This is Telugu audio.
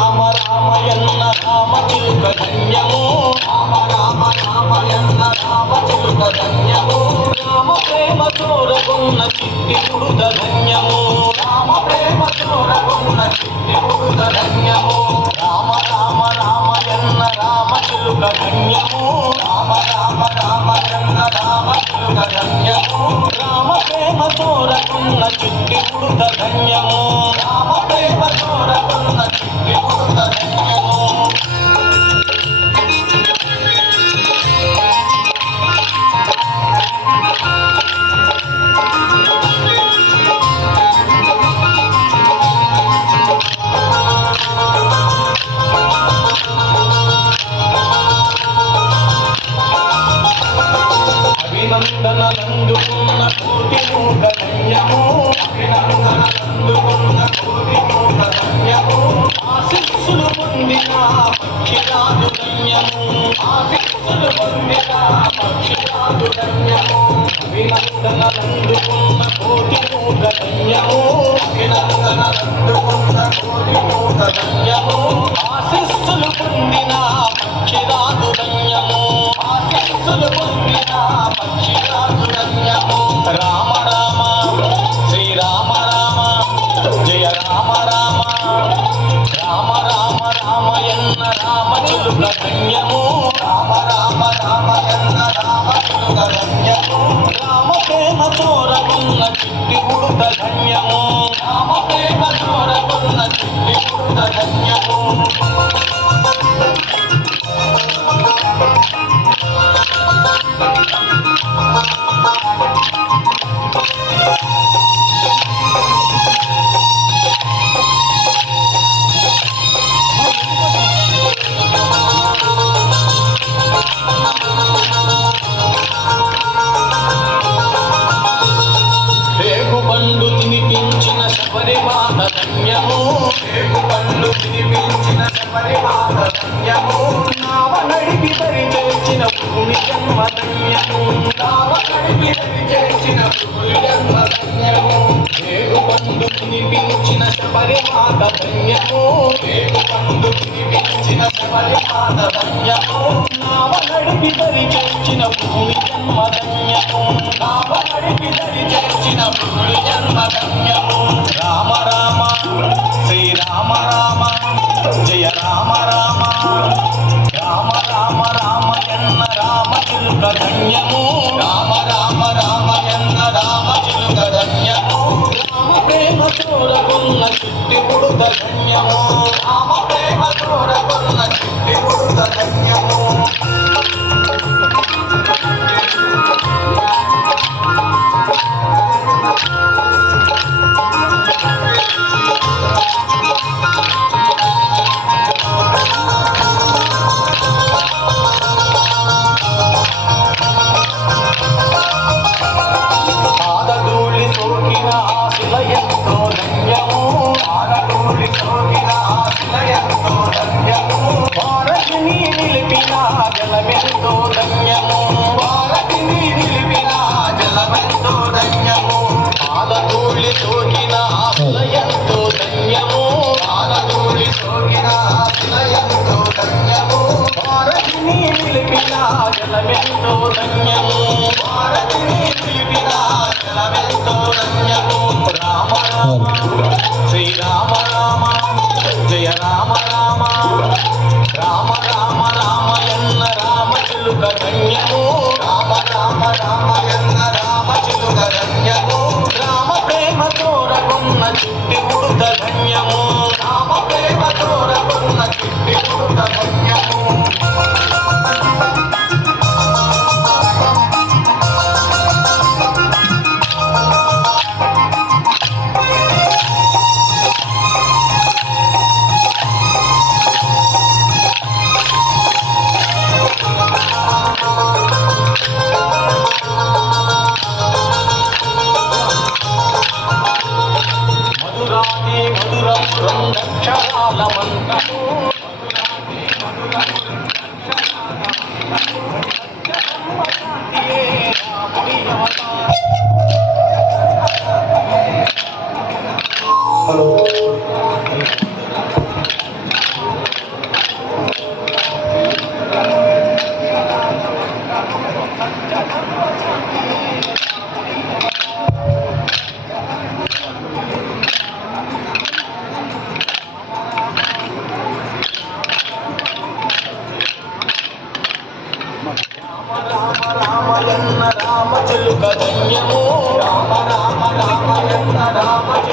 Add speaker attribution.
Speaker 1: రామ రామయన్న రామ చిలుక ధన్యము రామ రామ రామయన్న రామ చిలుక ధన్యము రామ ప్రేమ చూరకున్న చిట్టి పుడుత ధన్యము రామ ప్రేమ చూరకున్న చిట్టి పుడుత ధన్యము రామ రామ రామయన్న రామ చిలుక ధన్యము. అభినందనలందుకున్న కోటి మూక ధన్యము అభినందనలందుకున్న కోటి మూక ధన్యము ఆశిస్సులు పొందిన పక్షిరాజు ధన్యము ఆశిస్సులు పొందిన పక్షిరాజు ధన్యము అభినందనలందుకున్న కోటి ధన్యము అభినందనలందుకున్న కోటి ధన్యము ఆశిస్సులు పొందిన పక్షిరాజు ధన్యము. ఆశిస్సులు పొందిన రామయన్న రామ చిలుక ధన్యము రామ రామ రామయన్న రామ ధన్యము రామ ప్రేమ చోరకున్న చిట్టి ఉడుత ధన్యము శబరి మాత ధన్యము రేగు పండు తినిపించిన శబరి మాత నావ నడిపి బరి భూమి జన్మ ధన్యము నావ నడిపి బరి భూమి జన్మ ధన్యము వినిపించిన శబరి మాత ధన్యము రేపు పండు వినిపించిన శబరి మాత ధన్యము నావ నడిపి బరి చేర్చిన భూమి జన్మ ధన్యము నావ నడిపి బరి చేర్చిన భూమి జన్మ ధన్యము రామ రామ చిట్టి పుడుత ధన్యము రామ ప్రేమ చిట్టి ధన్యము పాదధూళి సోకిన ఎంతో ధన్యము. నిలిపిన జలమెంతో ధన్యము. రామ Hello.